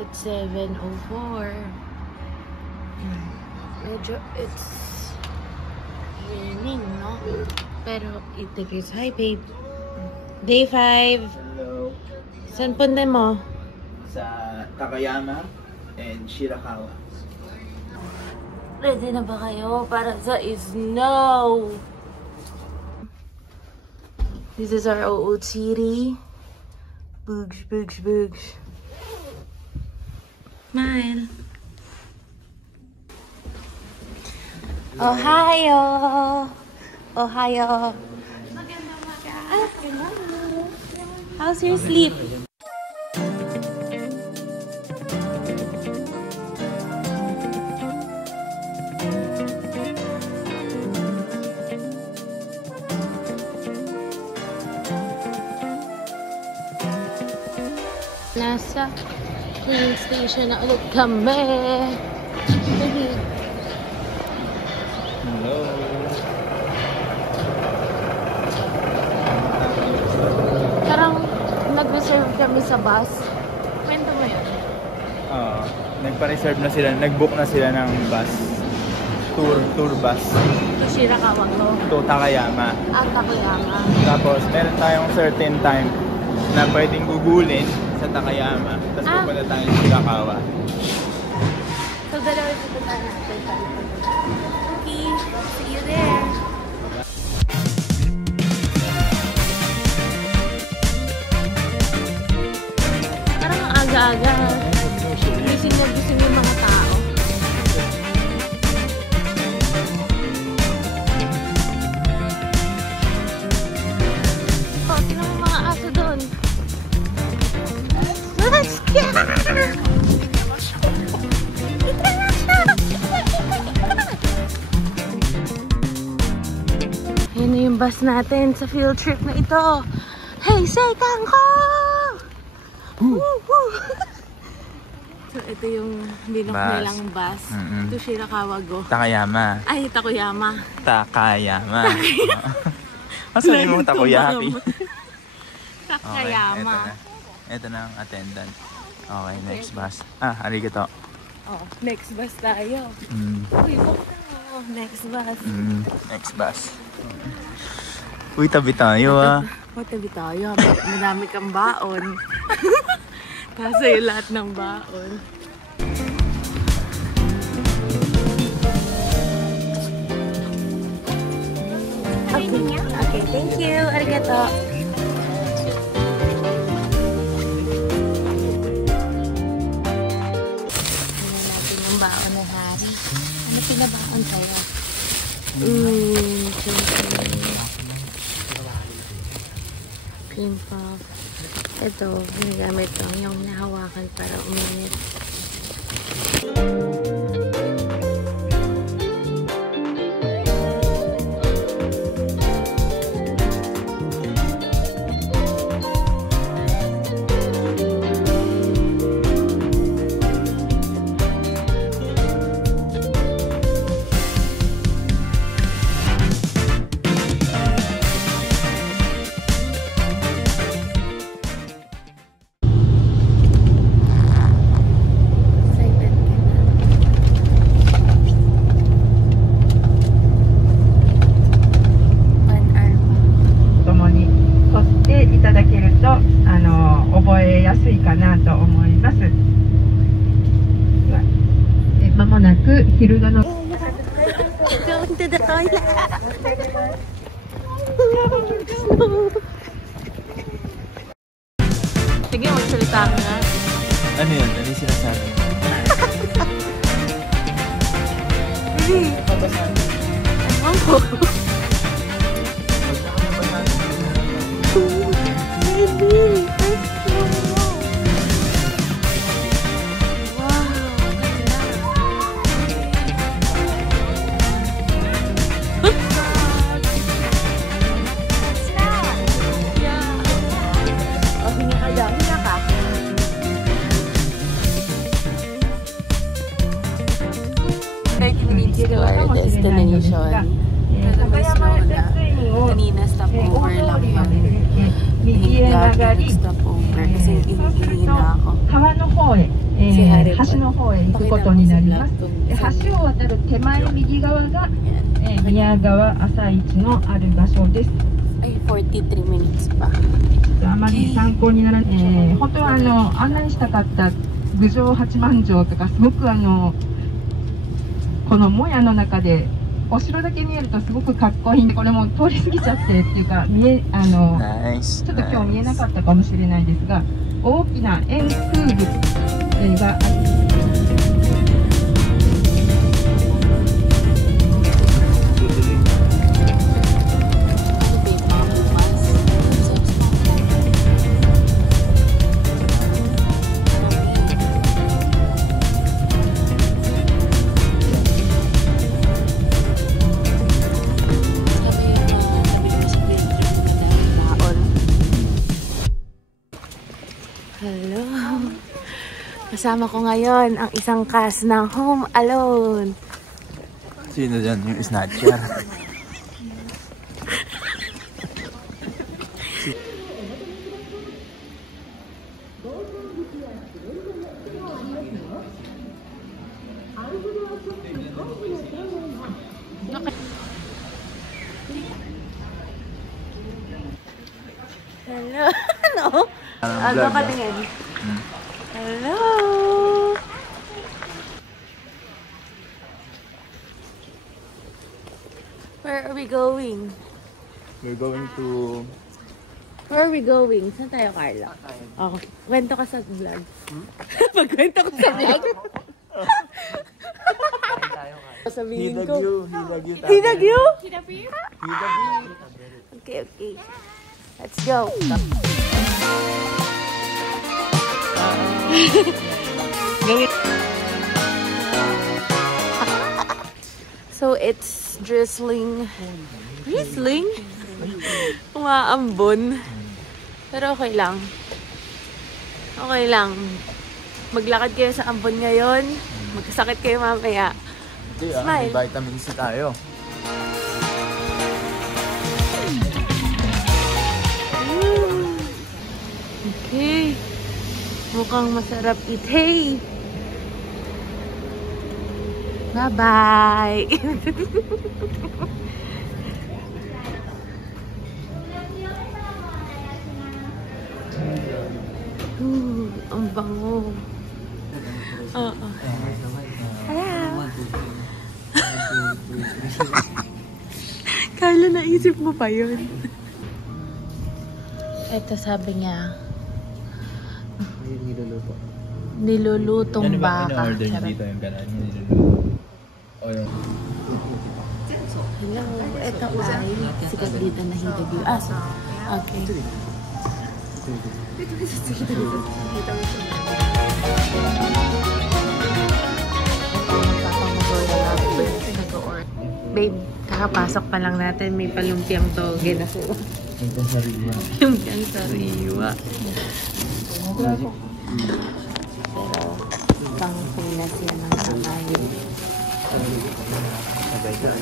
It's 7:04. Medyo it's raining, no? Pero it is. Hi, babe. Day 5. Hello. Saan punta mo? Sa Takayama and Shirakawa. Ready na ba kayo para sa snow? This is our OOTD. Boogs, boogs, boogs. Smile. Ohio! Ohio! Magandang umaga! How's your sleep? Nasa train station na ulit kami. Hello. Parang nag-reserve kami sa bus. Kwento mo yun? Nagpa-reserve na sila, nag-book na sila ng bus. Tour bus. To Shirakawa to. To Takayama. Takayama. Tapos meron tayong certain time na pwedeng gugulin sa Takayama. Tapos pupunta tayo sa Shirakawa. So, dalawa pupunta natin. Okay, see you there. Parang aga-aga. Gising na gising yung mga tao. Oh, tingnan mo yung mga aso doon. Let's go! Ayan na yung bus natin sa field trip na ito. Hey, say Kangko! So, ito yung binok nilang bus. To Shirakawa go. Takayama. Ay, Takayama. Takayama. Masabi mo takoyaki. Takayama. Okay, ito na ang attendant. Okay, next bus. Arigato. Oh, next bus tayo. Uy, next bus. Next bus. Uy, tabi tayo Tabi tayo. Madami kang baon. Nasa yung lahat ng baon. Okay, thank you. Arigato. Baon na hari. Ano pinabaon tayo? Cream puff. Ito, ginagamit lang yung nahawakan para uminit. Going to the toilet. Sige, magsalita ka nga. Ano yun? Ano yung sinasabi? Really? Ewan ko. Baby, to our destination. Mas slow na. Kanina stopover lang yun. Thank God, stopover kasi inihina ako. Kasi 橋の方へ行くことになります。で橋を渡る手前右側が、宮川朝市のある場所です。Ay, 43 minutes pa. あまり参考にならない、本当は案内したかった郡上八幡城とかすごくこのもやの中でお城だけ見えるとすごくかっこいいんで、これも通り過ぎちゃってっていうかちょっと今日見えなかったかもしれないですが、大きな円プールがあって。Hello. Kasama ko ngayon ang isang cast ng Home Alone. Sino dyan? Yung snatcher. Hello. Ano? Ano ka tingin? Hello. Where are we going? We're going to... Where are we going? Saan tayo, Carla? Oh, kwento ka sa vlog. Pagkwento ko sa vlog. Sabihin ko. Hidagyu. Hidagyu? Hidagyu. Okay, okay. Let's go. So it's drizzling. Drizzling? Umaambon. Pero okay lang. Okay lang. Maglakad kayo sa ambon ngayon. Magkasakit kayo mamaya. Hindi Smile. may vitamin C tayo. Okay. Mukhang masarap ite. Bye-bye. Ang bango. Oo. Hello. Carla, naisip mo pa yun? Ito sabi niya. Niluluto. Nilulutong baka. Ano ba in-order dito yung gano'n? Niluluto. O yung... Hello. Ito ay sikat dito na hidagyu. Ah, so, okay. Babe, kakapasok pa lang natin. May palumpiang toge na po. Lumpiang sariwa. Lumpiang sariwa. Pero, pang Pinas yan ang kakain. Sabay ka.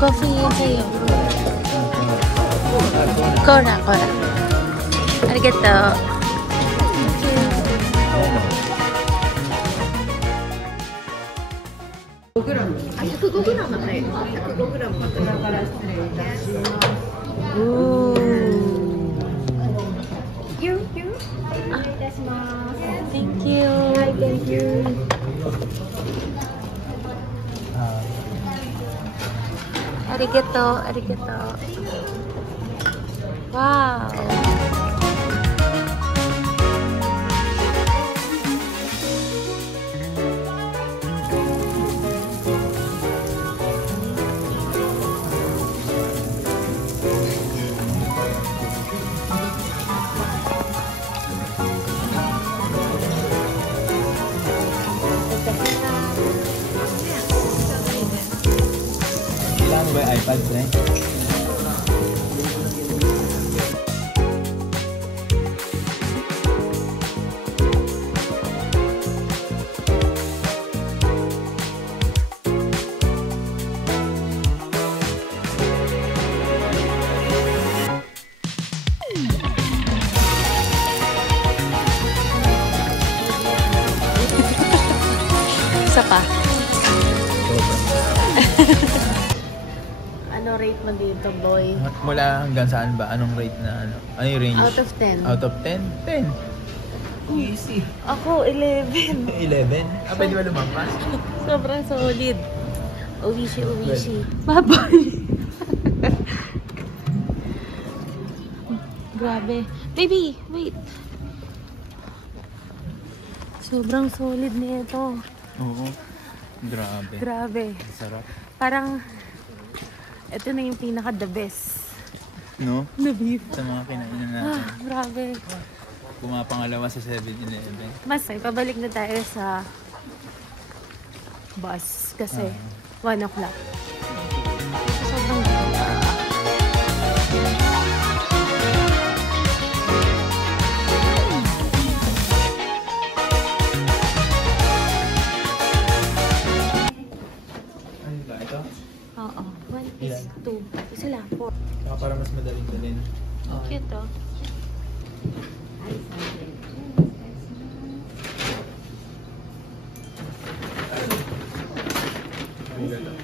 Coffee yun sa'yo. Kora, kora. Arigato. Thank you. Ooh. Thank you. Thank you. Arigato, arigato. Wow. Kailangan mo ba yung iPad, eh? Isa pa. Sobrang Ano rate mo dito, boy? mula hanggang saan ba? Anong rate na ano? Ano yung range? Out of 10. Out of 10? 10. Easy. Ako, 11. 11? Ah, pwede ba lumampas? Sobrang solid. Uwishi, uwishi. Bye-bye. Grabe. Baby, wait. Sobrang solid nito. Oo. Grabe. Grabe. Sarap. Parang, ito na yung pinaka the best No? na beef. Sa mga kinainan natin. Ah, grabe. Pumapangalawa sa 7-Eleven. Mas, pabalik na tayo sa bus kasi 1 o'clock. Sobrang ganda. Ano ba ito? Oo. 1 is 2. Isa lang. 4. Saka para mas madaling dalhin. Cute, oh.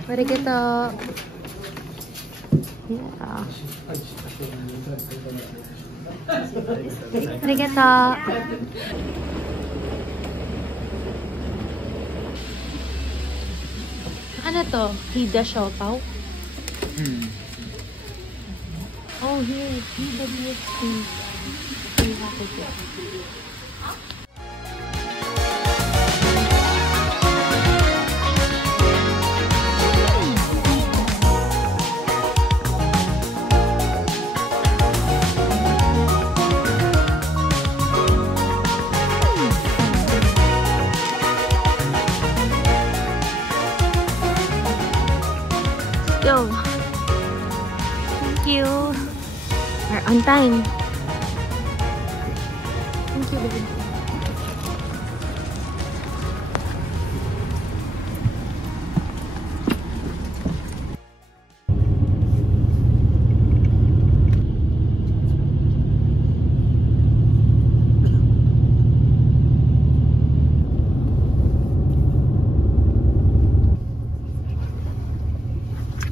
Arigato. Yeah. Arigato. Ano to? Hida Siopaw? Oh, here. PWSP. Ay, bakit yan? Go. Thank you. We're on time. Thank you, baby.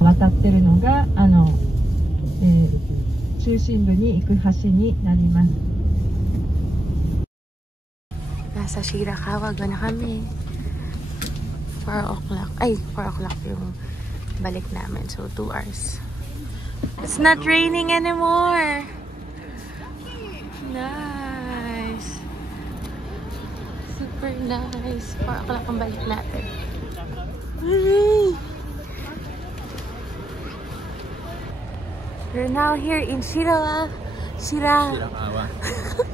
渡ってるのが中心部に行く橋になります。 Nasa Shirakawa na kami. 4 o'clock. Ay, 4 o'clock yung balik namin. So, 2 hours. It's not raining anymore. Nice. Super nice. 4 o'clock ang balik natin. We're now here in Shirakawa.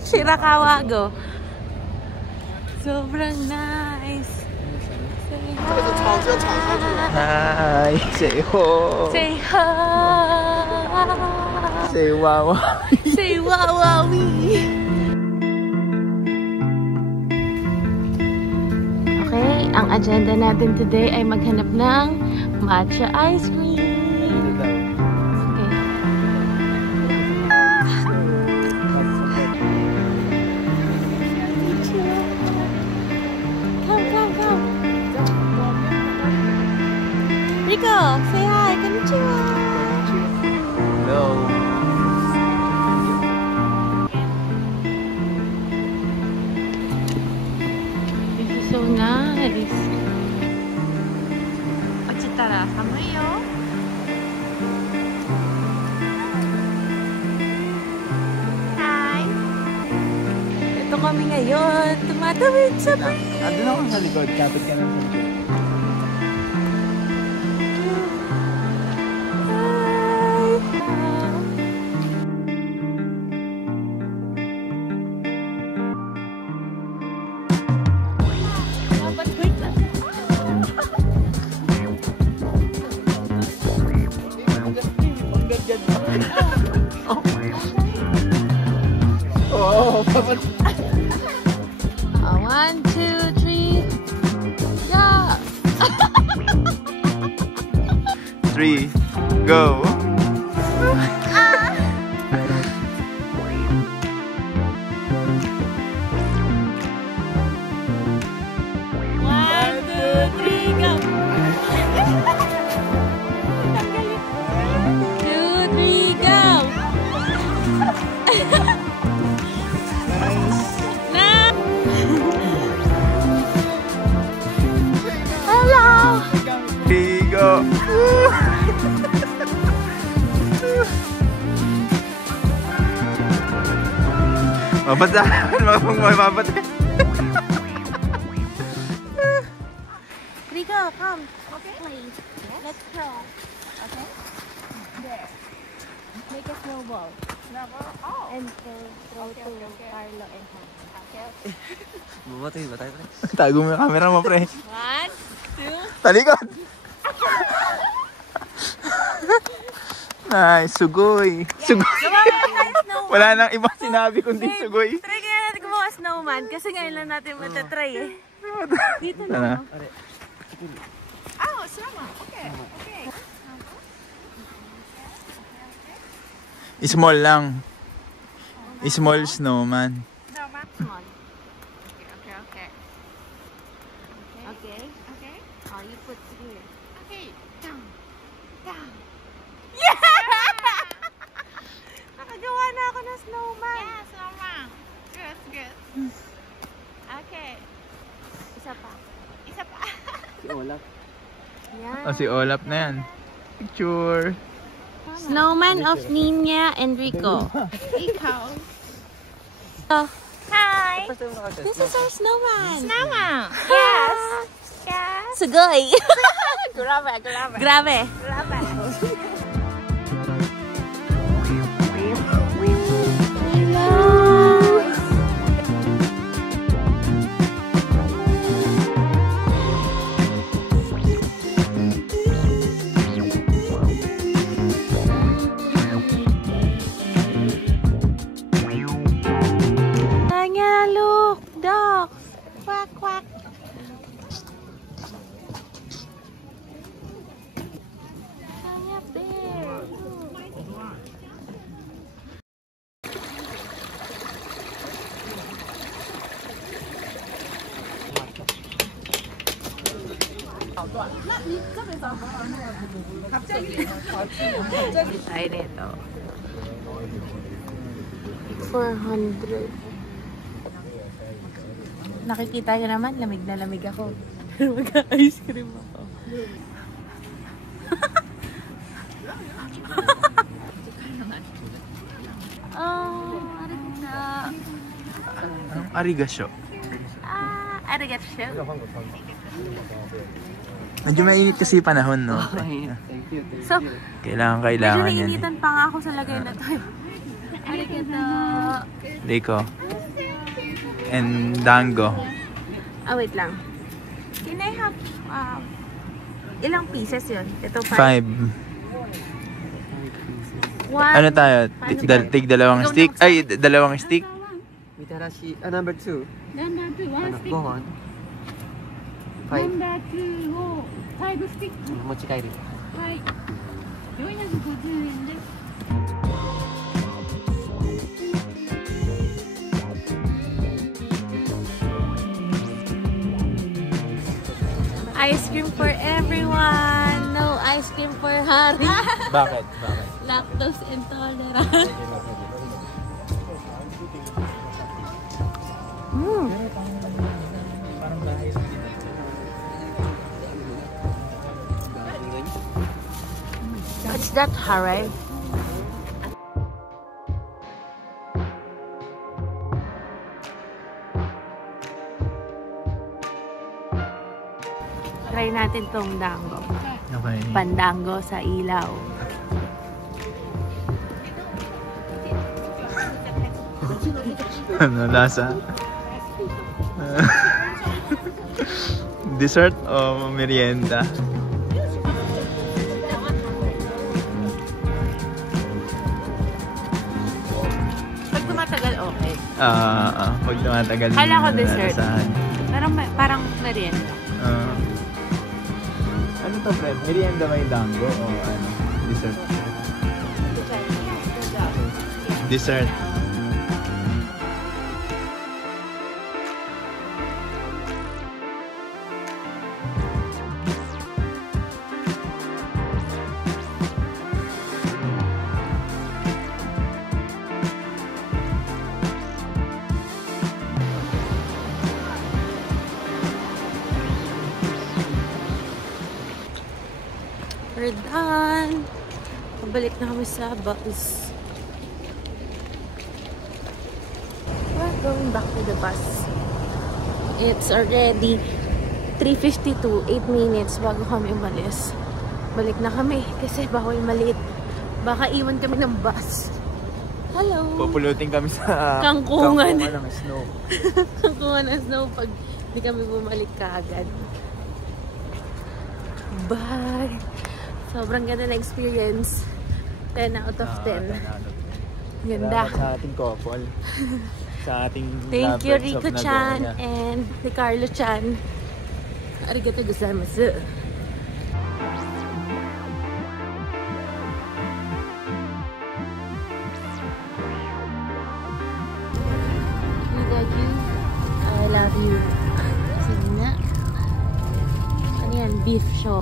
Shirakawa, go. Sobrang nice. Say hi. Hi! Say ho! Say hi. Say wow! Say wawawi. Okay, ang agenda natin today ay maghanap ng matcha ice cream. Okay. Come. Rico, say hi. Konnichiwa. Hello! This is so nice. 落ちたら寒いよ。Hi. Ito kami ngayon. Tumatawid sa breeze. Doon ako sa likod. Kapit ka na sa likod. Dapat quick na. Oo! 1, 2, 3. Yeah. 3, go! One, two, three. Mabasa. Mabasa. Rico, come. Okay. Please. Let's throw. Okay? There. Make a snowball. Snowball? Oh. And throw to Carlo and Hannah. Okay. Bumatay ba tayo, pre? Tago mo yung camera mo, pre. 1, 2. Talikod! Nice, sugoy. Sugoy. Wala nang ibang sinabi kundi sugoy. Try kaya natin gumawa snowman kasi ngayon lang natin matatry eh. Dito na. Oh, snowman. Okay. Okay. Small lang. Small snowman. Snowman. Small. Okay. Okay. Okay. Okay. Oh, you put here. Okay. Down. Down. Nakagawa na ako ng snowman. Yeah, snowman. Good. Good. Okay. Isa pa. Isa pa. Si Olaf. Yan. Oh, si Olaf na yan. Picture. Snowman of Nina and Rico. Ikaw. Oh, hi. First time nakasya. This is our snowman. Snowman. Yes. Yes. Sugoy. Grabe. Grabe. Tanya, look, ducks. Quack, quack. Tanya, bear. Ay, nito. 400. Nakikita nyo naman, lamig na lamig ako. Pero mag-ice cream ako. Anong arigasyo? Arigato. Medyo mainit kasi yung panahon, no? Thank you. So, Kailangan medyo yan. nainitan pa nga ako sa lagay na to. Arigato. Rico. And Dango. Ah, wait lang. Can I have, ilang pieces yun? Ito, 5. One. Ano tayo? Tig dalawang Ikaw stick? na Ay, dalawang stick? Mitarashi, number 2. Number 2, 1 stick. Go on. 5. Number 2を5スティック。持ち帰る。はい。450円です。Ice cream for everyone. No ice cream for Harry. Bakit? Lactose intolerant. What's that, Harry? Try natin tong dango. Okay. Pandango sa ilaw. Ano, lasa? Dessert o merienda? Pag tumatagal, okay. Pag tumatagal. Kala ko dessert. Saan? Parang merienda. Ano to, Fred? Merienda may dango o ano? Dessert? Dessert. We're done. Pabalik na kami sa bus. Wow. going back to the bus. It's already 3:52, 8 minutes bago kami umalis. Balik na kami kasi bawal maliit. Baka iwan kami ng bus. Hello! Pupulutin kami sa Kangkungan ng snow. Kangkungan ng snow pag di kami bumalik kaagad. Bye! Sobrang ganda na experience. 10 out of 10. Ganda. Salamat sa ating couple. Sa ating Thank you, lovers of Rico-chan Nagoya. and Ricardo-chan. Arigatou gozaimasu. You got you. I love you. Sige na. Ano yan? Beef shop.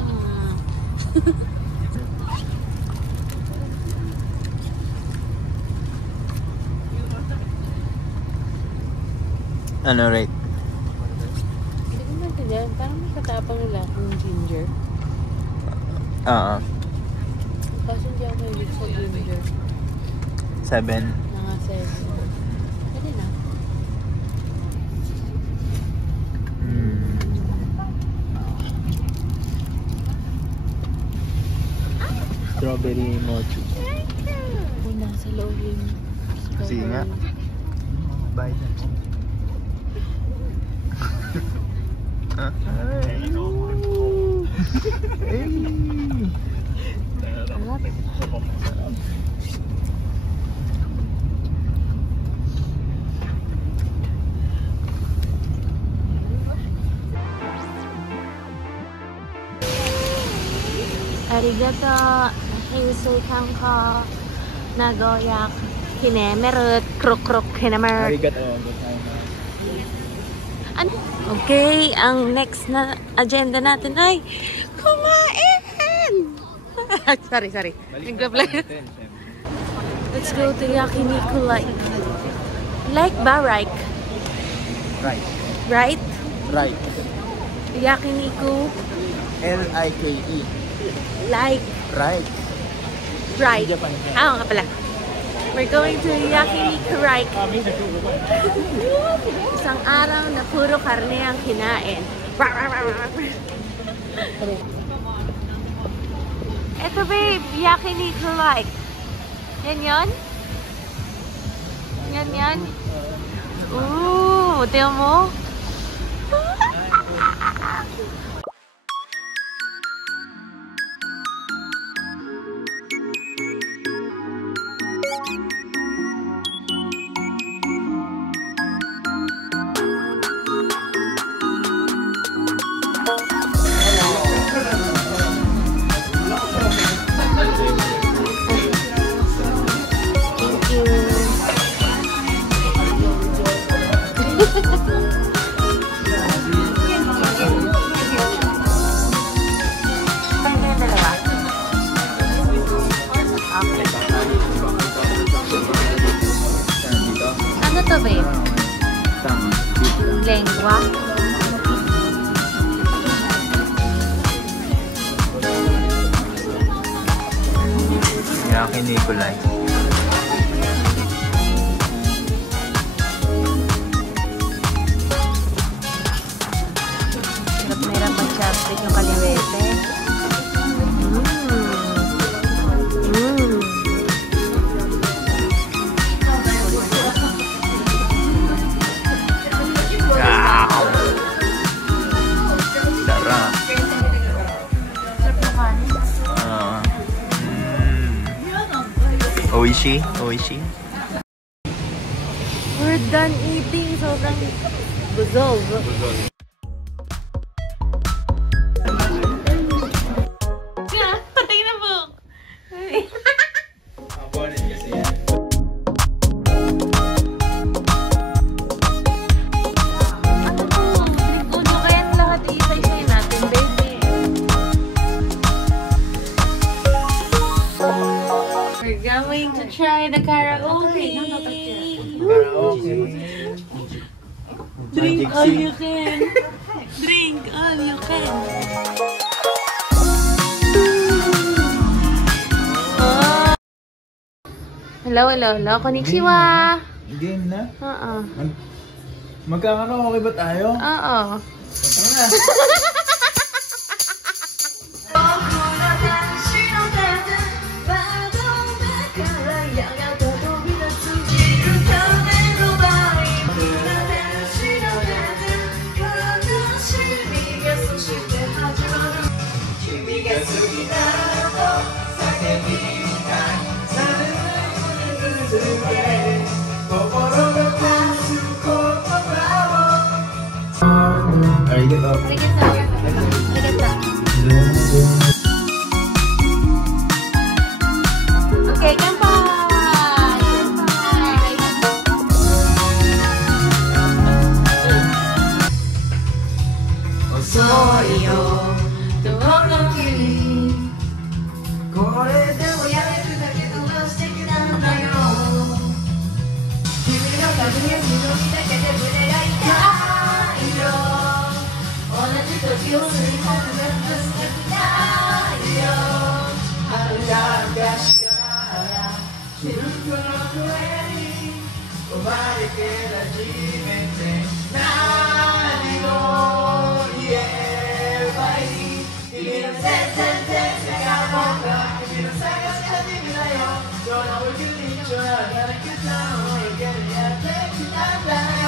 Ano rate? Hindi ko maintindihan. Parang may katapang nila kung ginger. Oo. Kaso hindi ako mahilig sa ginger. 7. Mga 7. Pwede na. Strawberry mochi. Kung nasa loob yung Sige nga. Bye. Arigato. Nahisultan ko. Nagoya. Kinemerut. Kruk-kruk. Kinemer. Arigato. Ano? Okay, ang next na agenda natin ay kumain! sorry. Nag-vlog. Let's go to Yakiniku Like. Like ba? Right? Right. Right? Right. Yakiniku. L-I-K-E. Like. Right. Right. Japan. Ah, nga pala. We're going to Yakiniku Right. Isang araw na puro karne ang kinain. Eto babe, Yakiniku Like. Yan yan? Yan yan? Ooh, tiyo mo? Ano to babe? Tama. Lengua? Yakiniku Like. Hirap mag-chopstick yung kaliwete. Sarap. Oishi? Oishi? We're done eating. Sobrang busog. Patay na po. Bonnet kasi yan. Ano to? Likuno kaya lahat isa-isay natin, baby. We're going to try the karaoke. Karaoke. Drink Magic all Sing. you can. Drink all you can. Oh. Hello. Konnichiwa. Game na? Oo. Magkakaraoke ba tayo? Oo. Tara na. Arigato. Okay, kanpai! Sorry, yo. Don't know you. これでもやれるだけど素敵なんだよ。君の髪や二の日だけで触れ合いたいよ。同じ時を過ぎ込むなんて素敵だよ。春がしから昼の声に生まれて初めて何を言えばいい。君の全然違うもんが君の探し始めだよ。その僕にちょらがなくたのをやってきたんだよ。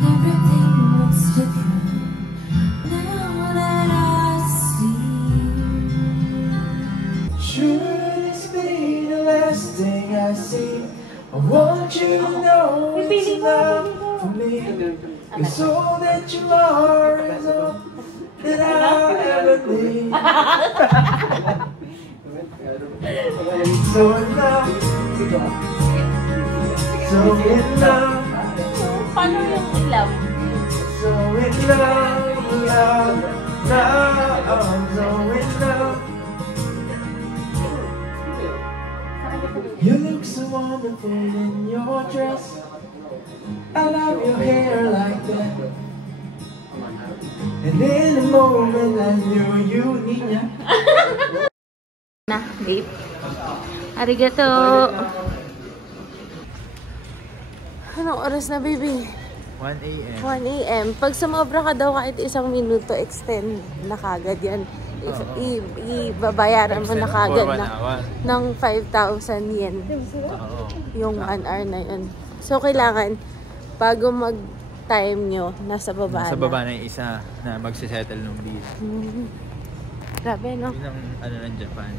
Everything looks different now that I see. Should this be the last thing I see? I want you to know it's enough for me. 'Cause all that you are is all that I ever need. So in love, so in love. Paano yung in love? So in love, love, love, so in love. You look so wonderful in your dress. I love your hair like that. And in the moment I knew you need ya. Na, babe. Arigato. Anong oras na, baby? 1 a.m. 1 a.m. Pag sumobra ka daw kahit 1 minuto, extend na kagad yan. Ibabayaran mo na kagad na ng 5,000 yen. Yung 1 hour na yun. So, kailangan, bago mag-time nyo, nasa baba Nasa baba na yung isa na magsisettle ng bill. Grabe, no? Yun ang ano ng Japan.